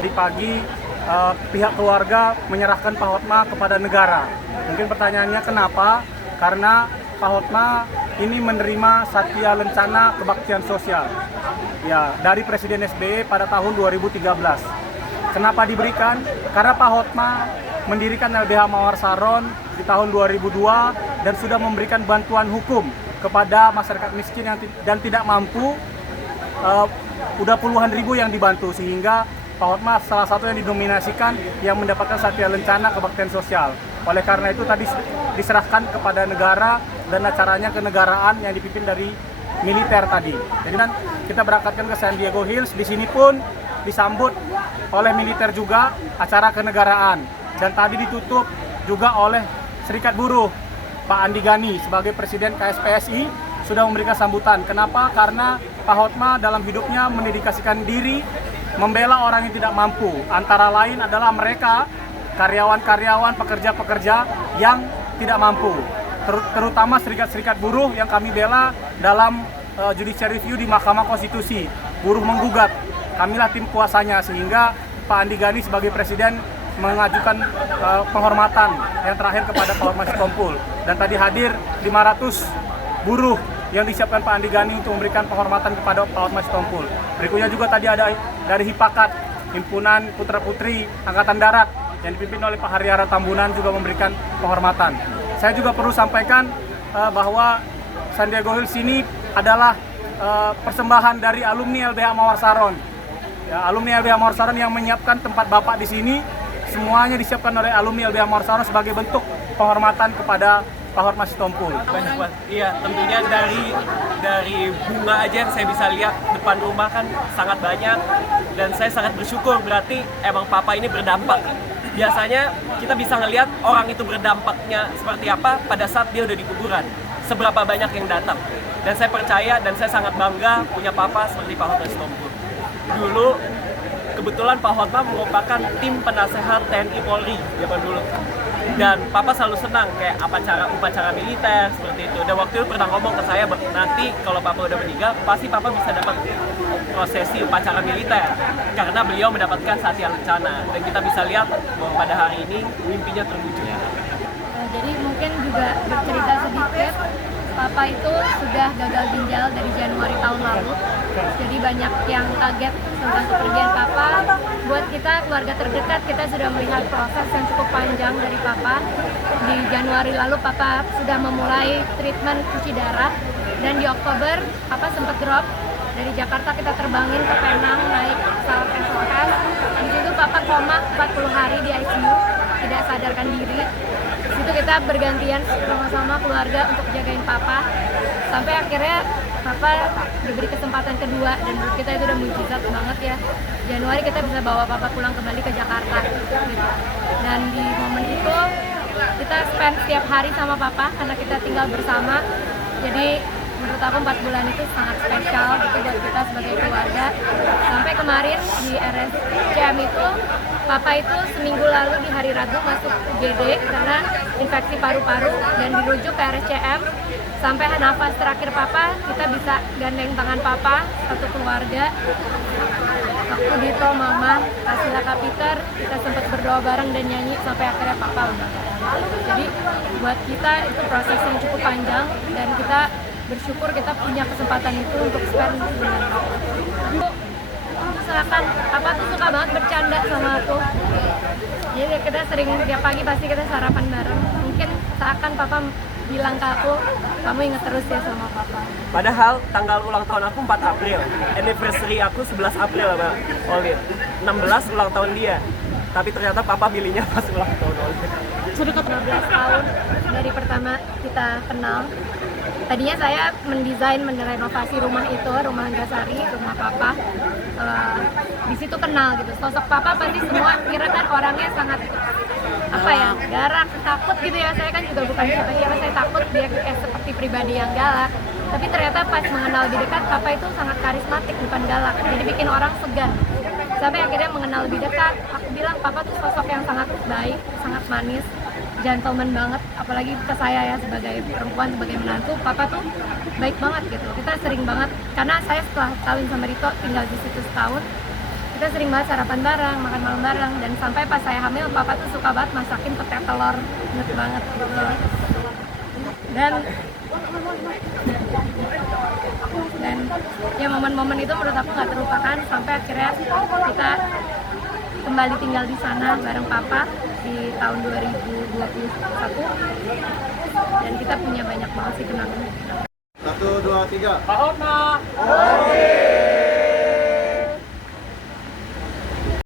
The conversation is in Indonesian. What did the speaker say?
Di pagi pihak keluarga menyerahkan Pak Hotma kepada negara. Mungkin pertanyaannya kenapa? Karena Pak Hotma ini menerima Satya Lencana Kebaktian Sosial ya dari Presiden SBY pada tahun 2013. Kenapa diberikan? Karena Pak Hotma mendirikan LBH Mawar Saron di tahun 2002 dan sudah memberikan bantuan hukum kepada masyarakat miskin dan tidak mampu. Udah puluhan ribu yang dibantu, sehingga Pak Hotma salah satu yang didominasikan yang mendapatkan Satya Lencana Kebaktian Sosial. Oleh karena itu tadi diserahkan kepada negara dan acaranya kenegaraan yang dipimpin dari militer tadi. Jadi kan kita berangkatkan ke San Diego Hills, di sini pun disambut oleh militer juga acara kenegaraan. Dan tadi ditutup juga oleh Serikat Buruh. Pak Andi Gani sebagai Presiden KSPSI sudah memberikan sambutan. Kenapa? Karena Pak Hotma dalam hidupnya mendedikasikan diri membela orang yang tidak mampu. Antara lain adalah mereka, karyawan-karyawan, pekerja-pekerja yang tidak mampu. Terutama serikat-serikat buruh yang kami bela dalam judicial review di Mahkamah Konstitusi. Buruh menggugat, kamilah tim kuasanya, sehingga Pak Andi Gani sebagai Presiden mengajukan penghormatan yang terakhir kepada Pak Hotma Sitompul. Dan tadi hadir 500 buruh yang disiapkan Pak Andi Gani untuk memberikan penghormatan kepada Pak Hotma Sitompul. Berikutnya juga tadi ada dari Hipakat, Himpunan Putra Putri Angkatan Darat yang dipimpin oleh Pak Haryara Tambunan juga memberikan penghormatan. Saya juga perlu sampaikan bahwa San Diego Hills ini adalah persembahan dari alumni LBH Mawar Saron. Ya, alumni LBH Mawar Saron yang menyiapkan tempat Bapak di sini, semuanya disiapkan oleh alumni LBH Mawar Saron sebagai bentuk penghormatan kepada Pak Hotma Sitompul. Banyak banget. Iya, tentunya dari bunga aja yang saya bisa lihat depan rumah kan sangat banyak, dan saya sangat bersyukur, berarti emang Papa ini berdampak. Biasanya kita bisa ngelihat orang itu berdampaknya seperti apa pada saat dia udah di kuburan. Seberapa banyak yang datang. Dan saya percaya dan saya sangat bangga punya Papa seperti Pak Hotma Sitompul. Dulu kebetulan Pak Hotma merupakan tim penasehat TNI Polri zaman dulu. Dan Papa selalu senang kayak upacara militer seperti itu. Dan waktu itu pernah ngomong ke saya, nanti kalau Papa udah meninggal, pasti Papa bisa dapat prosesi upacara militer karena beliau mendapatkan Satya Lencana. Dan kita bisa lihat bahwa pada hari ini mimpinya terwujud. Jadi mungkin juga bercerita sedikit, Papa itu sudah gagal ginjal dari Januari tahun lalu. Jadi banyak yang kaget tentang kepergian Papa. Buat kita, keluarga terdekat, kita sudah melihat proses yang cukup panjang dari Papa. Di Januari lalu Papa sudah memulai treatment cuci darah. Dan di Oktober Papa sempat drop. Dari Jakarta kita terbangin ke Penang, naik pesawat SOS. Di situ Papa koma 40 hari di ICU, tidak sadarkan diri. Di situ kita bergantian sama-sama keluarga untuk jagain Papa. Sampai akhirnya Papa diberi kesempatan kedua, dan menurut kita itu udah mujizat banget ya. Januari kita bisa bawa Papa pulang kembali ke Jakarta gitu. Dan di momen itu kita spend setiap hari sama Papa karena kita tinggal bersama. Jadi menurut aku 4 bulan itu sangat spesial gitu buat kita sebagai keluarga. Sampai kemarin di RSCM itu Papa itu seminggu lalu di hari Rabu masuk UGD karena infeksi paru-paru dan dirujuk ke RSCM. Sampai nafas terakhir Papa, kita bisa gandeng tangan Papa, satu keluarga. Waktu Dito, Mama, Kasila, Kak Peter, kita sempat berdoa bareng dan nyanyi sampai akhirnya Papa udah. Jadi buat kita itu proses yang cukup panjang, dan kita bersyukur kita punya kesempatan itu untuk spend dengan Papa. Silakan, Papa tuh suka banget bercanda sama aku. Jadi kita sering tiap pagi pasti kita sarapan bareng. Mungkin seakan Papa bilang ke aku, kamu ingat terus ya sama Papa. Padahal tanggal ulang tahun aku 4 April, anniversary aku 11 April Mbak Olin. 16 ulang tahun dia. Tapi ternyata Papa pilihnya pas ulang tahun Olin. Sudah 15 tahun dari pertama kita kenal. Tadinya saya mendesain, merenovasi rumah itu, rumah Anggasari, rumah Papa. Di situ kenal gitu. Sosok Papa pasti semua kira kan orangnya sangat galak, takut gitu ya. Saya kan juga bukan siapa-siapa, saya takut dia seperti pribadi yang galak. Tapi ternyata pas mengenal lebih dekat, Papa itu sangat karismatik, bukan galak. Jadi bikin orang segan. Sampai akhirnya mengenal lebih dekat, aku bilang Papa tuh sosok yang sangat baik, sangat manis, gentleman banget. Apalagi ke saya ya sebagai perempuan, sebagai menantu, Papa tuh baik banget gitu. Kita sering banget, karena saya setelah kawin sama Rito tinggal di situ setahun, kita sering banget sarapan bareng, makan malam bareng, dan sampai pas saya hamil papa tuh suka banget masakin pete telur, inget banget gitu. Dan ya momen-momen itu menurut aku nggak terlupakan sampai akhirnya kita kembali tinggal di sana bareng papa di tahun 2021 dan kita punya banyak banget sih kenangan. 1, 2, 3. Pak Hotma.